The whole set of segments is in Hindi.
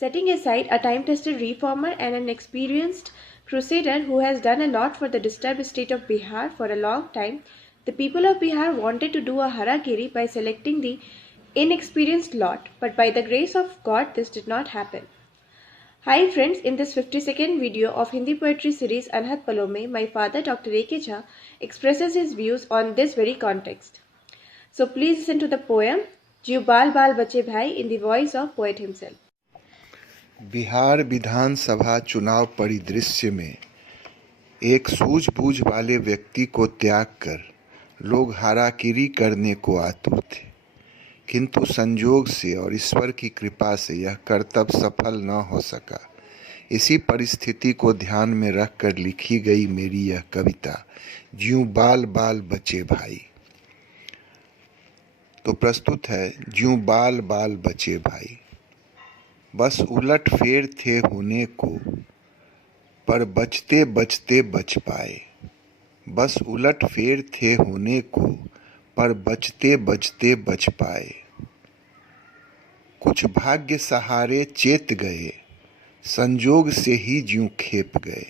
Setting aside a time-tested reformer and an experienced crusader who has done a lot for the disturbed state of Bihar for a long time, the people of Bihar wanted to do a harakiri by selecting the inexperienced lot, but by the grace of God this did not happen. Hi friends, in this 50-second video of Hindi poetry series Anhat Palo mein, my father Dr. A.K. Jha expresses his views on this very context. So please listen to the poem Jiu Baal Baal Bache Bhai in the voice of poet himself. Bihar विधानसभा चुनाव परिदृश्य में एक सूझबूझ वाले व्यक्ति को त्याग कर लोग हाराकिरी करने को आतुर थे, किंतु संजोग से और ईश्वर की कृपा से यह कर्तव्य सफल न हो सका। इसी परिस्थिति को ध्यान में रखकर लिखी गई मेरी यह कविता ज्यूं बाल बाल बचे भाई। तो प्रस्तुत है ज्यूं बाल बाल बचे भाई। बस उलट फेर थे होने को, पर बचते बचते बच पाए। बस उलट फेर थे होने को, पर बचते बचते बच पाए। कुछ भाग्य सहारे चेत गए, संजोग से ही ज्यूं खेप गए।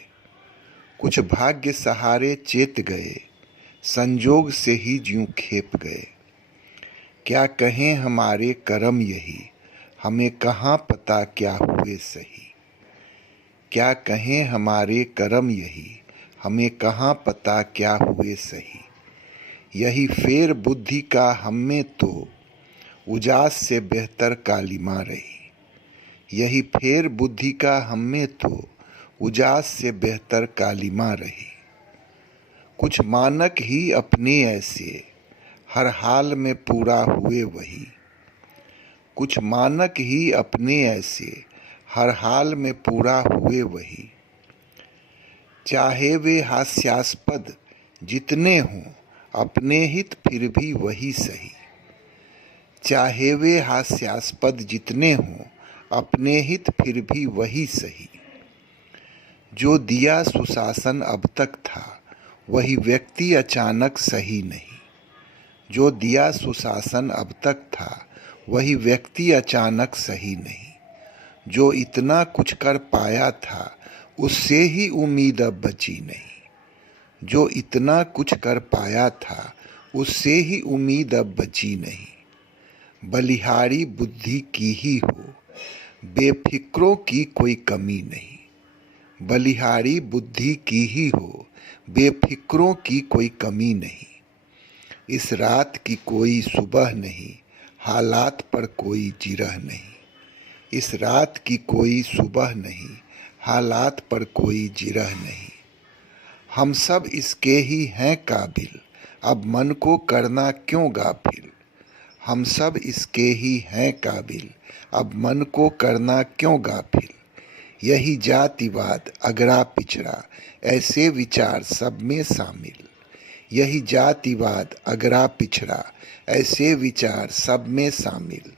कुछ भाग्य सहारे चेत गए, संजोग से ही ज्यूं खेप गए। क्या कहें हमारे करम यही, हमें कहाँ पता क्या हुए सही। क्या कहें हमारे करम यही, हमें कहाँ पता क्या हुए सही। यही फेर बुद्धि का हमें तो उजास से बेहतर कालिमा रही। यही फेर बुद्धि का हमें तो उजास से बेहतर कालिमा रही। कुछ मानक ही अपने ऐसे हर हाल में पूरा हुए वही। कुछ मानक ही अपने ऐसे हर हाल में पूरा हुए वही। चाहे वे हास्यास्पद जितने हों, अपने हित फिर भी वही सही। चाहे वे हास्यास्पद जितने हों, अपने हित फिर भी वही सही। जो दिया सुशासन अब तक था, वही व्यक्ति अचानक सही नहीं। जो दिया सुशासन अब तक था, वही व्यक्ति अचानक सही नहीं। जो इतना कुछ कर पाया था, उससे ही उम्मीद अब बची नहीं। जो इतना कुछ कर पाया था, उससे ही उम्मीद अब बची नहीं। बलिहारी बुद्धि की ही हो, बेफिक्रों की कोई कमी नहीं। बलिहारी बुद्धि की ही हो, बेफिक्रों की कोई कमी नहीं। इस रात की कोई सुबह नहीं, हालात पर कोई जिरह नहीं। इस रात की कोई सुबह नहीं, हालात पर कोई जिरह नहीं। हम सब इसके ही हैं काबिल, अब मन को करना क्यों गाफिल। हम सब इसके ही हैं काबिल, अब मन को करना क्यों गाफिल। यही जातिवाद अगड़ा पिछड़ा, ऐसे विचार सब में शामिल। यही जातिवाद अगड़ा पिछड़ा, ऐसे विचार सब में शामिल।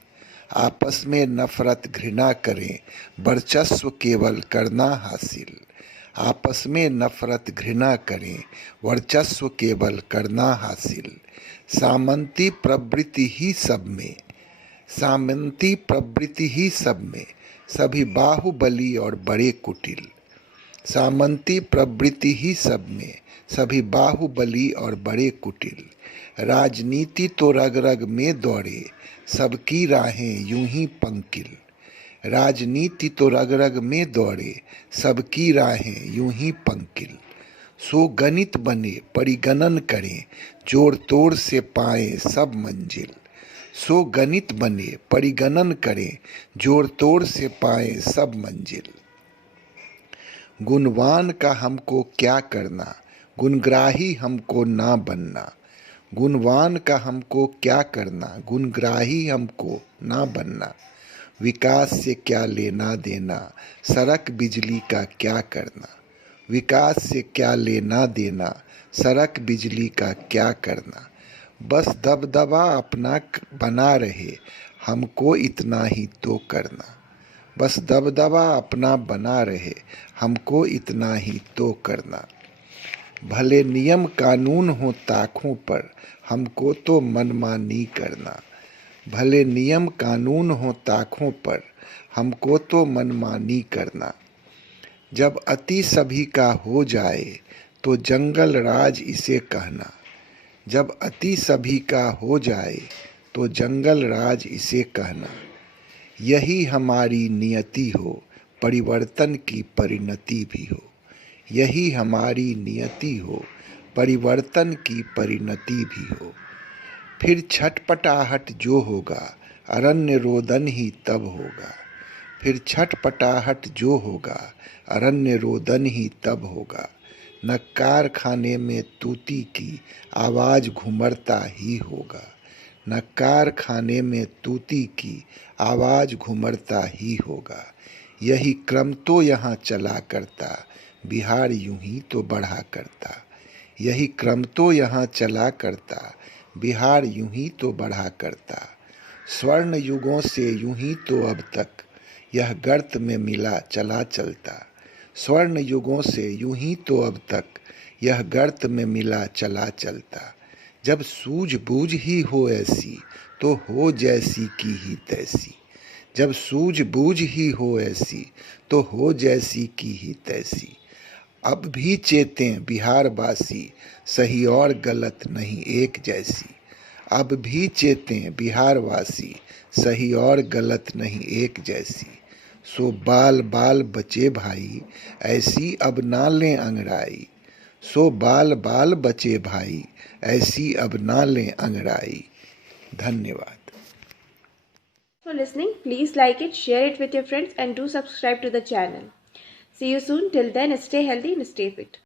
आपस में नफरत घृणा करें, वर्चस्व केवल करना हासिल। आपस में नफरत घृणा करें, वर्चस्व केवल करना हासिल। सामंती प्रवृत्ति ही सब में, सामंती प्रवृत्ति ही सब में, सभी बाहुबली और बड़े कुटिल। सामंती प्रवृत्ति ही सब में, सभी बाहुबली और बड़े कुटिल। राजनीति तो रग रग में दौड़े, सबकी राहें यूं ही पंकिल। राजनीति तो रग रग में दौड़े, सबकी राहें यूं ही पंकिल। सो गणित बने परिगणन करें, जोड़ तोड़ से पाएं सब मंजिल। सो गणित बने परिगणन करें, जोड़ तोड़ से पाएं सब मंजिल। गुणवान का हमको क्या करना, गुणग्राही हमको ना बनना। गुणवान का हमको क्या करना, गुणग्राही हमको ना बनना। विकास से क्या लेना देना, सड़क बिजली का क्या करना। विकास से क्या लेना देना, सड़क बिजली का क्या करना। बस दबदबा अपना बना रहे, हमको इतना ही तो करना। बस दबदबा अपना बना रहे, हमको इतना ही तो करना। भले नियम कानून हो ताकों पर, हमको तो मनमानी करना। भले नियम कानून हो ताकों पर, हमको तो मनमानी करना। जब अति सभी का हो जाए तो जंगल राज इसे कहना। जब अति सभी का हो जाए तो जंगल राज इसे कहना। यही हमारी नियति हो, परिवर्तन की परिणति भी हो। यही हमारी नियति हो, परिवर्तन की परिणति भी हो। फिर छटपटाहट जो होगा, अरण्य रोदन ही तब होगा। फिर छटपटाहट जो होगा, अरण्य रोदन ही तब होगा। न कारखाने में तूती की आवाज़ घुमरता ही होगा। न कारखाने में तूती की आवाज़ घुमरता ही होगा। यही क्रम तो यहाँ चला करता, बिहार यूं ही तो बढ़ा करता। यही क्रम तो यहाँ चला करता, बिहार यूं ही तो बढ़ा करता। स्वर्ण युगों से यूं ही तो अब तक यह गर्त में मिला चला चलता। स्वर्ण युगों से यूं ही तो अब तक यह गर्त में मिला चला चलता। जब सूझबूझ ही हो ऐसी तो हो जैसी की ही तैसी। जब सूझबूझ ही हो ऐसी तो हो जैसी की ही तैसी। अब भी चेतें बिहारवासी, सही और गलत नहीं एक जैसी। अब भी चेतें बिहारवासी, सही और गलत नहीं एक जैसी। सो बाल बाल बचे भाई, ऐसी अब ना लें अंगड़ाई। सो बाल बाल बचे भाई, ऐसी अब ना लें अंगड़ाई। धन्यवाद। For listening, please like it, share it with your friends, and do subscribe to the channel. See you soon. Till then, stay healthy and stay fit.